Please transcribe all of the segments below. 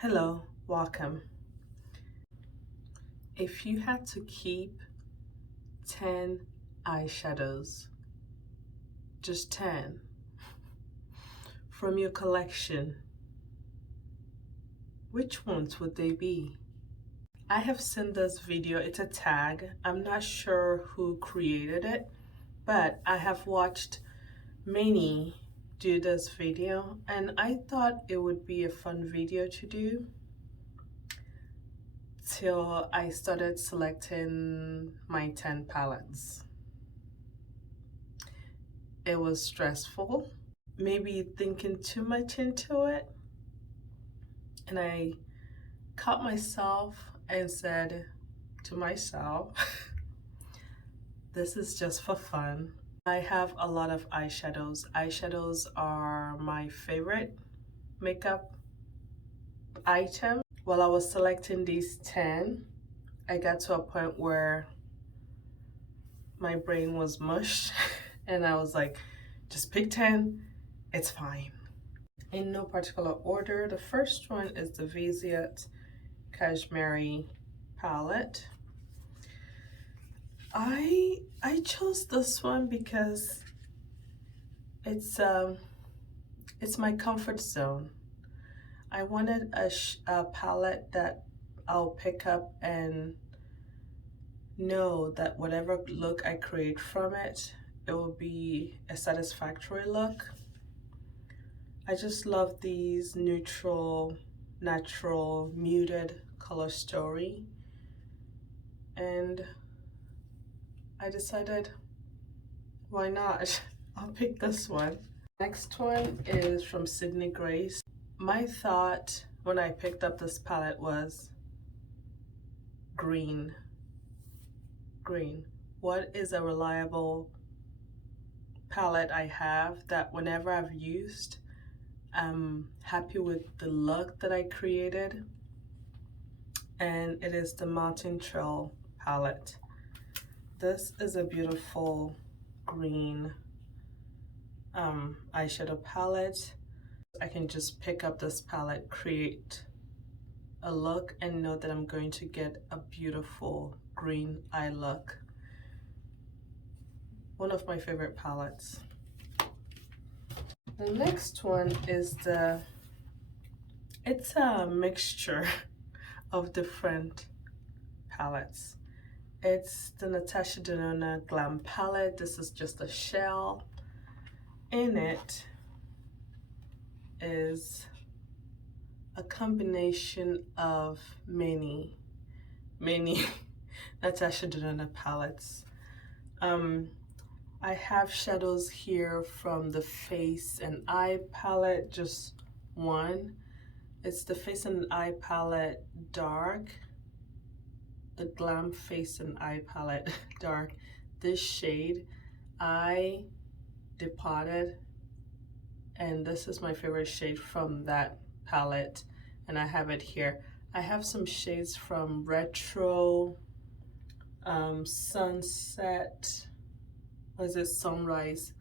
Hello, welcome. If you had to keep 10 eyeshadows, just 10, from your collection, which ones would they be? I have seen this video, it's a tag. I'm not sure who created it, but I have watched many do this video and I thought it would be a fun video to do till I started selecting my 10 palettes. It was stressful, maybe thinking too much into it, and I caught myself and said to myself, this is just for fun. I have a lot of eyeshadows. Eyeshadows are my favorite makeup item. While I was selecting these 10, I got to a point where my brain was mush and I was like, just pick 10, it's fine. In no particular order, the first one is the Viseart Cashmerie palette. I chose this one because it's my comfort zone. I wanted a palette that I'll pick up and know that whatever look I create from it, it will be a satisfactory look. I just love these neutral, natural, muted color story. And I decided, why not? I'll pick this one. Next one is from Sydney Grace. My thought when I picked up this palette was green. Green. What is a reliable palette I have that whenever I've used, I'm happy with the look that I created? And it is the Mountain Trail palette. This is a beautiful green eyeshadow palette. I can just pick up this palette, create a look, and know that I'm going to get a beautiful green eye look. One of my favorite palettes. The next one is it's a mixture of different palettes. It's the Natasha Denona Glam palette. This is just a shell. In it is a combination of many Natasha Denona palettes. I have shadows here from the Face and Eye palette, just one. It's the Face and Eye palette dark, the Glam Face and Eye palette dark. This shade I depotted, and this is my favorite shade from that palette, and I have it here. I have some shades from Retro, Sunset, or is it Sunrise?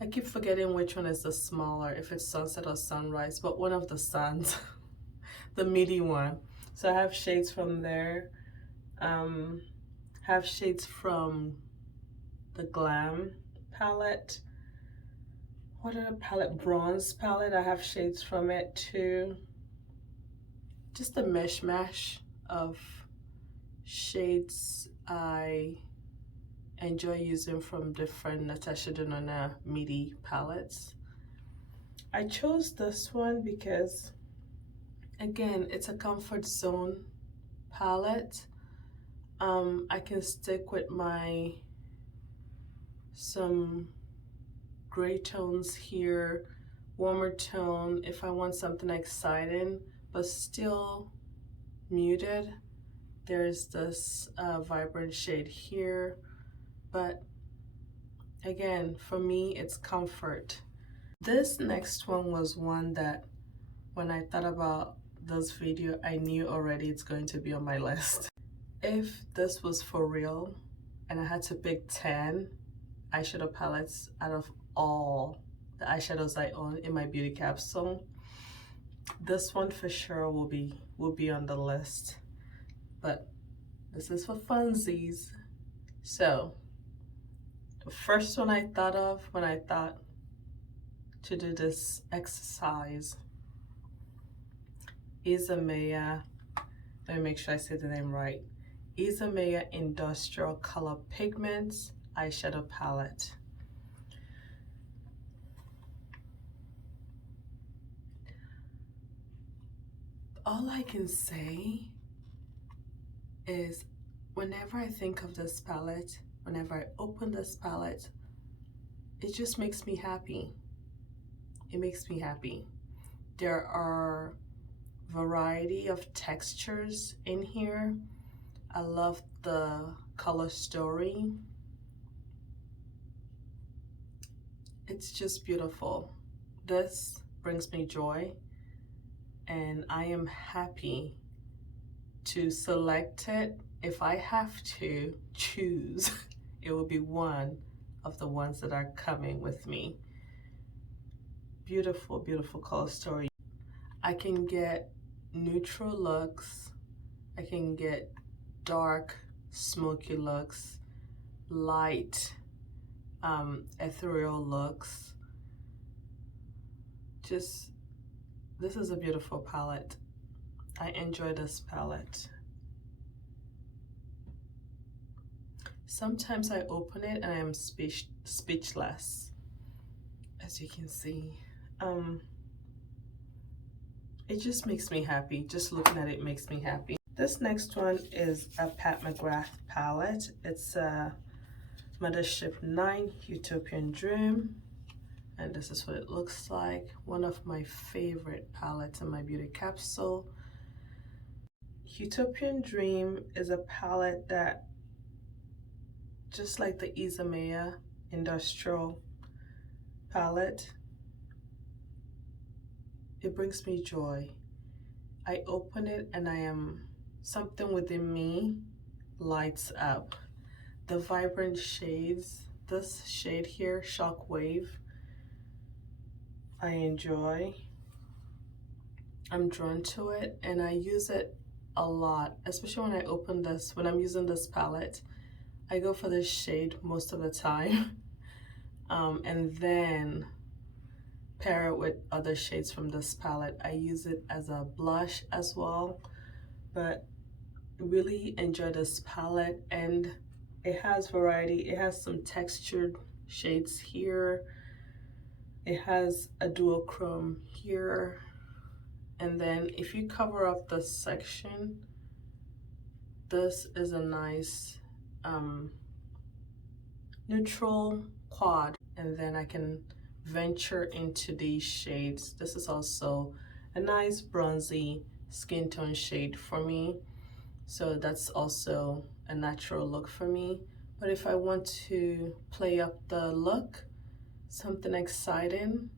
I keep forgetting which one is the smaller, if it's Sunset or Sunrise, but one of the suns, the midi one. So I have shades from there. Have shades from the Glam palette. What other palette? Bronze palette. I have shades from it too. Just a mishmash of shades I enjoy using from different Natasha Denona midi palettes. I chose this one because, again, it's a comfort zone palette. I can stick with some gray tones here, warmer tone if I want something exciting but still muted. There's this vibrant shade here, but again, for me, it's comfort. This next one was one that when I thought about this video, I knew already it's going to be on my list. If this was for real and I had to pick 10 eyeshadow palettes out of all the eyeshadows I own in my beauty capsule, This one for sure will be on the list, but this is for funsies. So the first one I thought of when I thought to do this exercise, Isamaya, let me make sure I say the name right, Isamaya Industrial Color Pigments Eyeshadow Palette. All I can say is whenever I think of this palette, whenever I open this palette, it just makes me happy. It makes me happy. There are variety of textures in here. I love the color story. It's just beautiful. This brings me joy, and I am happy to select it. If I have to choose, it will be one of the ones that are coming with me. Beautiful, beautiful color story. I can get neutral looks, I can get dark, smoky looks, light, ethereal looks. Just, this is a beautiful palette. I enjoy this palette. Sometimes I open it and I am speechless, as you can see. It just makes me happy. Just looking at it makes me happy. This next one is a Pat McGrath palette. It's a Mothership 9 Huetopian Dream, and this is what it looks like. One of my favorite palettes in my beauty capsule. Huetopian Dream is a palette that, just like the Isamaya Industrial palette, it brings me joy. I open it and something within me lights up. The vibrant shades, this shade here, Shockwave, I enjoy. I'm drawn to it and I use it a lot, especially when I open this, when I'm using this palette. I go for this shade most of the time and then pair it with other shades from this palette. I use it as a blush as well, but really enjoy this palette, and it has variety. It has some textured shades here, it has a duochrome here, and then if you cover up this section, this is a nice neutral quad, and then I can venture into these shades. This is also a nice bronzy skin tone shade for me, so that's also a natural look for me. But if I want to play up the look, something exciting,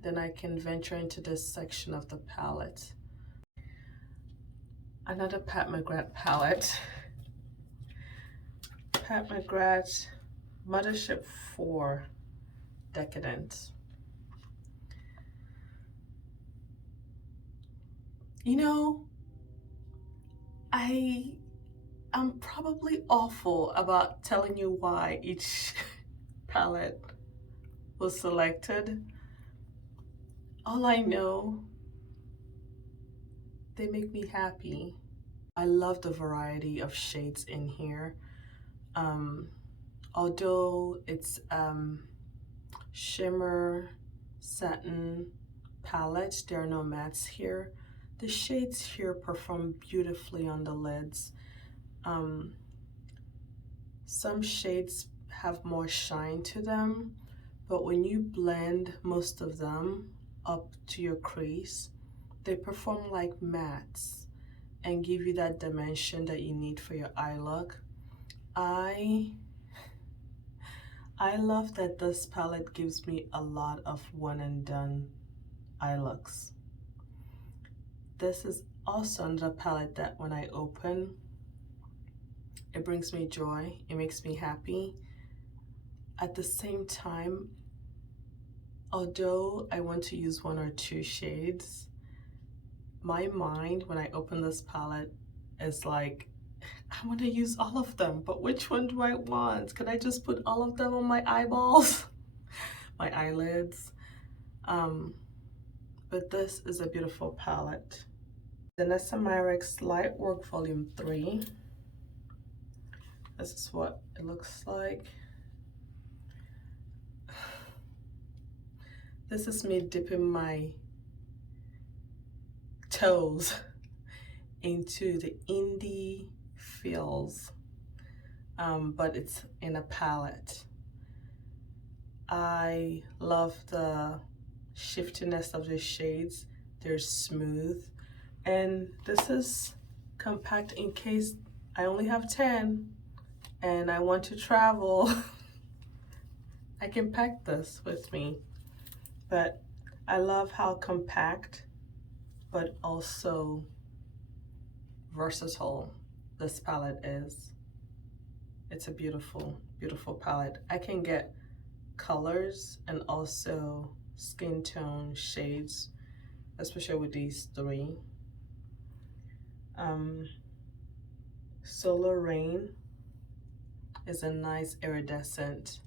then I can venture into this section of the palette. Another Pat McGrath palette. Pat McGrath Mothership 4 Decadence. You know, I'm probably awful about telling you why each palette was selected. All I know, they make me happy. I love the variety of shades in here. Although it's shimmer, satin palette, there are no mattes here. The shades here perform beautifully on the lids. Some shades have more shine to them, but when you blend most of them up to your crease, they perform like mattes and give you that dimension that you need for your eye look. I love that this palette gives me a lot of one and done eye looks. This is also another palette that when I open, it brings me joy, it makes me happy. At the same time, although I want to use one or two shades, my mind when I open this palette is like, I want to use all of them, but which one do I want? Could I just put all of them on my eyeballs? My eyelids? But this is a beautiful palette. Danessa Myricks Lightwork Volume 3. This is what it looks like. This is me dipping my toes into the indie feels, but it's in a palette. I love the shiftiness of the shades. They're smooth, and this is compact in case I only have 10 and I want to travel. I can pack this with me. But I love how compact but also versatile this palette is. It's a beautiful, beautiful palette. I can get colors and also skin tone shades, especially with these three. Solar Rain is a nice iridescent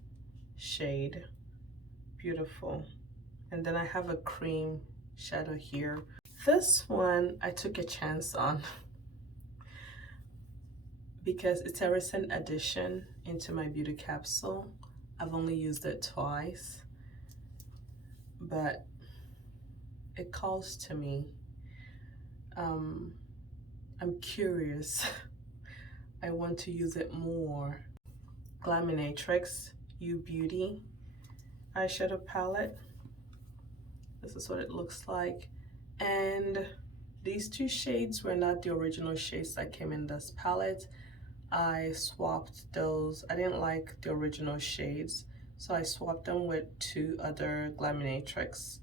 shade. Beautiful. And then I have a cream shadow here. This one I took a chance on because it's a recent addition into my beauty capsule. I've only used it twice, but it calls to me. I'm curious. I want to use it more. Glaminatrix You Beauty eyeshadow palette. This is what it looks like. And these two shades were not the original shades that came in this palette. I swapped those. I didn't like the original shades, so I swapped them with two other Glaminatrix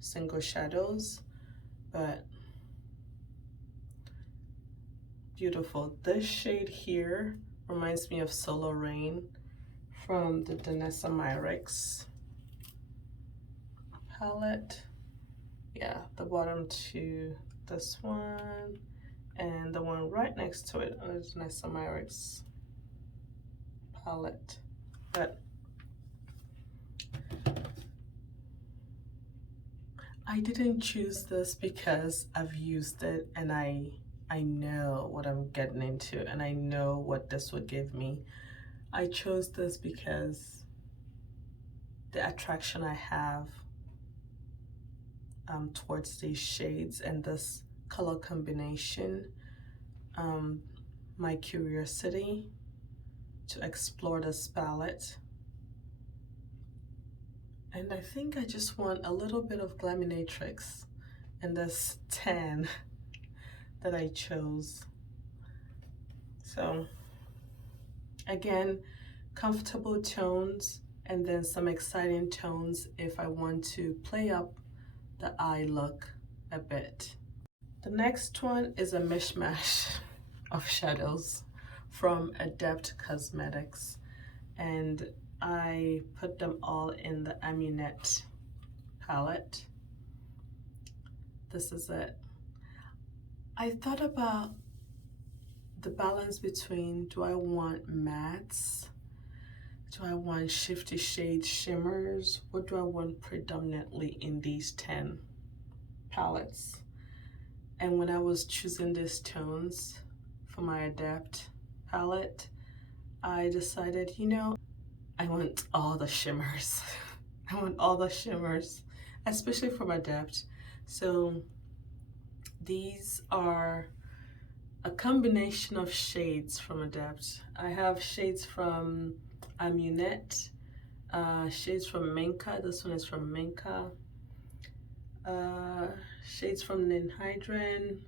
single shadows, but beautiful. This shade here reminds me of Solar Rain from the Danessa Myricks palette. Yeah, the bottom two, this one, and the one right next to it on the Danessa Myricks palette. But I didn't choose this because I've used it and I know what I'm getting into and I know what this would give me. I chose this because the attraction I have towards these shades and this color combination, my curiosity to explore this palette. And I think I just want a little bit of Glaminatrix in this tan that I chose. So again, comfortable tones and then some exciting tones if I want to play up the eye look a bit. The next one is a mishmash of shadows from Adept Cosmetics, and I put them all in the Amulet palette. This is it. I thought about the balance between, do I want mattes? Do I want shifty shade shimmers? What do I want predominantly in these 10 palettes? And when I was choosing these tones for my Adept palette, I decided, you know, I want all the shimmers. I want all the shimmers, especially from Adept. So these are a combination of shades from Adept. I have shades from Amulet, shades from Minka. This one is from Minka. Shades from Ninhydrin,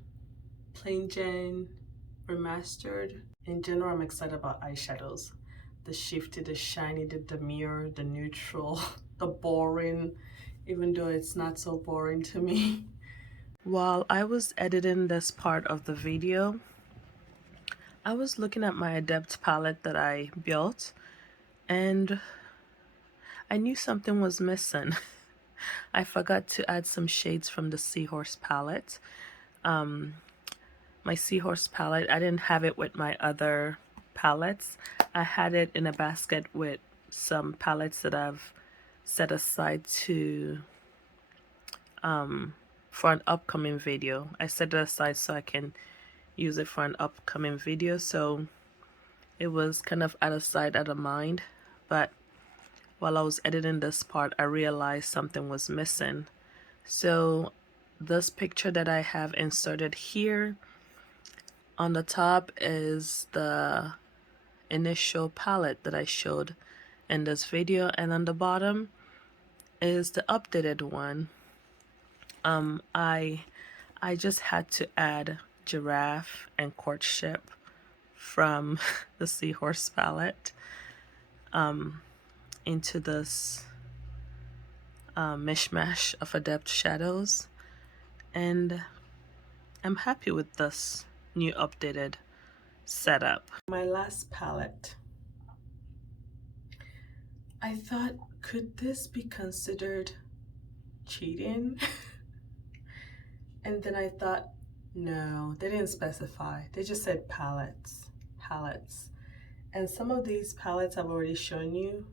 Plain Jane, Remastered. In general, I'm excited about eyeshadows. The shifty, the shiny, the demure, the neutral, the boring, even though it's not so boring to me. While I was editing this part of the video, I was looking at my Adept palette that I built, and I knew something was missing. I forgot to add some shades from the Seahorse palette. My Seahorse palette, I didn't have it with my other palettes. I had it in a basket with some palettes that I've set aside to for an upcoming video. I set it aside so I can use it for an upcoming video, so it was kind of out of sight, out of mind. But while I was editing this part, I realized something was missing. So this picture that I have inserted here on the top is the initial palette that I showed in this video, and on the bottom is the updated one. I just had to add Giraffe and Courtship from the Seahorse palette into this mishmash of Adept shadows, and I'm happy with this new updated setup. My last palette, I thought, could this be considered cheating? And then I thought, no, they didn't specify. They just said palettes. And some of these palettes I've already shown you.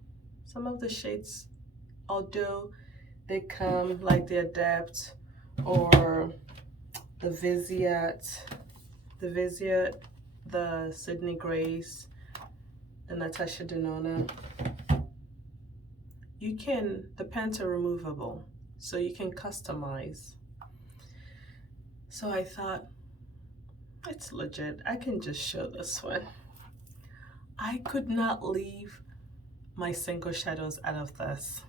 Some of the shades, although they come like the Adept or the Viseart, the Sydney Grace, the Natasha Denona, the pants are removable, so you can customize. So I thought, it's legit, I can just show this one. I could not leave my single shadows out of this.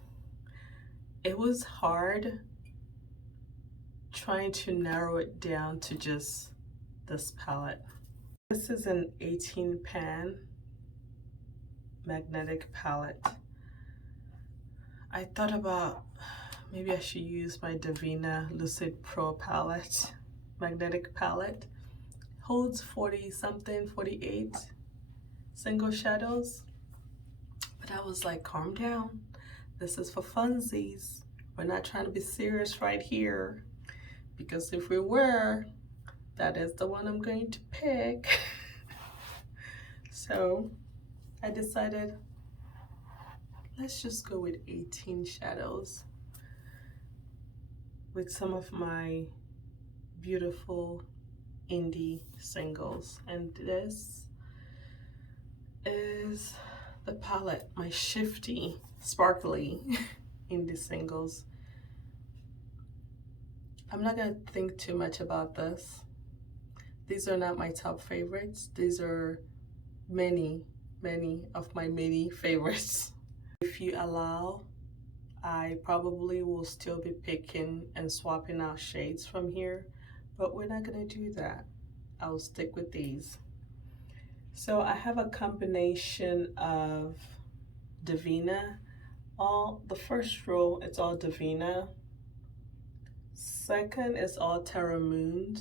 It was hard trying to narrow it down to just this palette. This is an 18 pan magnetic palette. I thought about maybe I should use my Divina Lucid Pro palette, magnetic palette. Holds 40 something, 48 single shadows. But I was like, calm down. This is for funsies. We're not trying to be serious right here. Because if we were, that is the one I'm going to pick. So I decided, let's just go with 18 shadows with some of my beautiful indie singles. And this is the palette, my shifty, sparkly indie singles. I'm not gonna think too much about this. These are not my top favorites. These are many of my many favorites. If you allow, I probably will still be picking and swapping out shades from here, but we're not gonna do that. I'll stick with these. So I have a combination of Divina. The first row, it's all Divina. Second is all Terra Moon.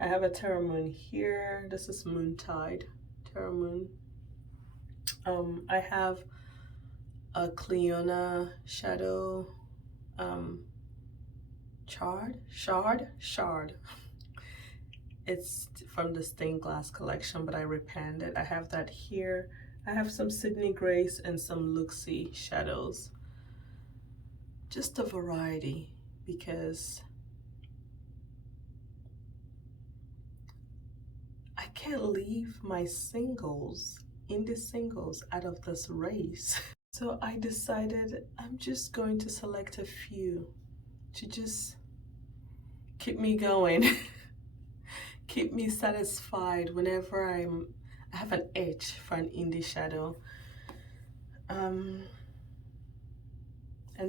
I have a Terra Moon here. This is Moontide, Terra Moon. I have a Cleona shadow, Shard. It's from the Stained Glass collection, but I repanned it. I have that here. I have some Sydney Grace and some Luxie shadows. Just a variety, because I can't leave my singles, indie singles, out of this race. So I decided I'm just going to select a few to just keep me going, keep me satisfied whenever I have an itch for an indie shadow. And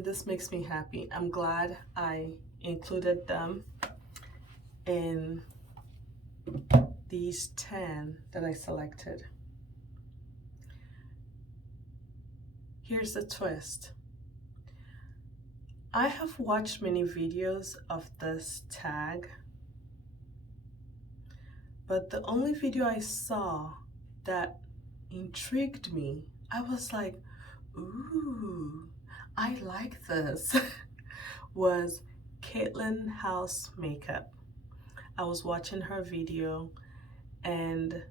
this makes me happy. I'm glad I included them in these 10 that I selected. Here's the twist. I have watched many videos of this tag, but the only video I saw that intrigued me, I was like, ooh, I like this. was Caitlin House Makeup. I was watching her video and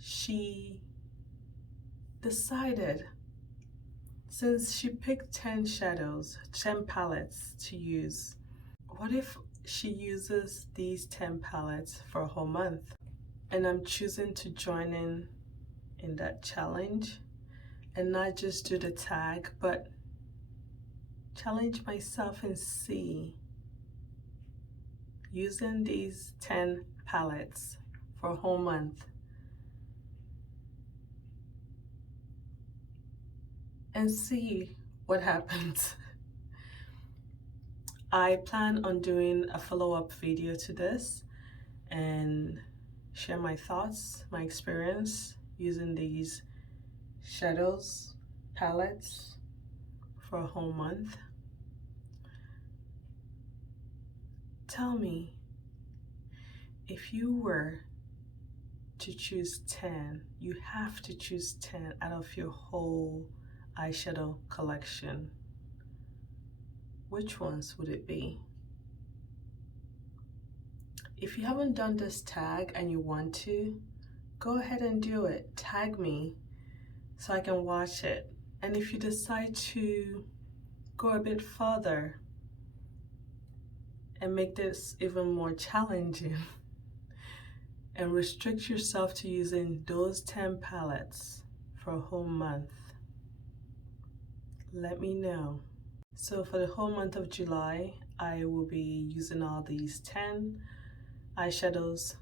she decided, since she picked 10 shadows, 10 palettes to use, what if she uses these 10 palettes for a whole month? And I'm choosing to join in that challenge and not just do the tag, but challenge myself and see, using these 10 palettes for a whole month, and see what happens. I plan on doing a follow-up video to this and share my thoughts, my experience using these shadows, palettes for a whole month. Tell me, if you were to choose 10, you have to choose 10 out of your whole eyeshadow collection, which ones would it be? If you haven't done this tag and you want to, go ahead and do it. Tag me so I can watch it. And if you decide to go a bit further and make this even more challenging and restrict yourself to using those 10 palettes for a whole month, let me know. So for the whole month of July, I will be using all these 10 eyeshadows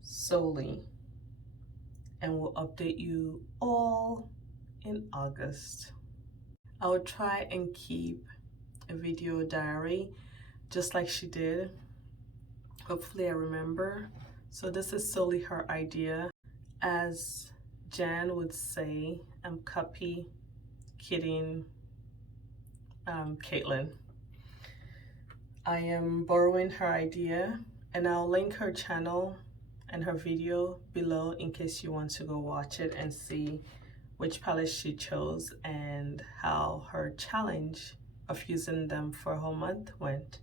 solely, and will update you all in August. I will try and keep a video diary just like she did. Hopefully I remember. So this is solely her idea. As Jan would say, I'm copy kidding Caitlin. I am borrowing her idea, and I'll link her channel and her video below in case you want to go watch it and see which palette she chose and how her challenge of using them for a whole month went.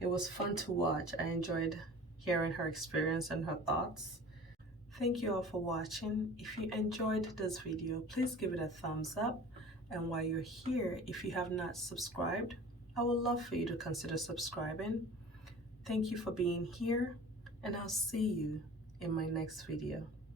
It was fun to watch. I enjoyed hearing her experience and her thoughts. Thank you all for watching. If you enjoyed this video, please give it a thumbs up. And while you're here, if you have not subscribed, I would love for you to consider subscribing. Thank you for being here, and I'll see you in my next video.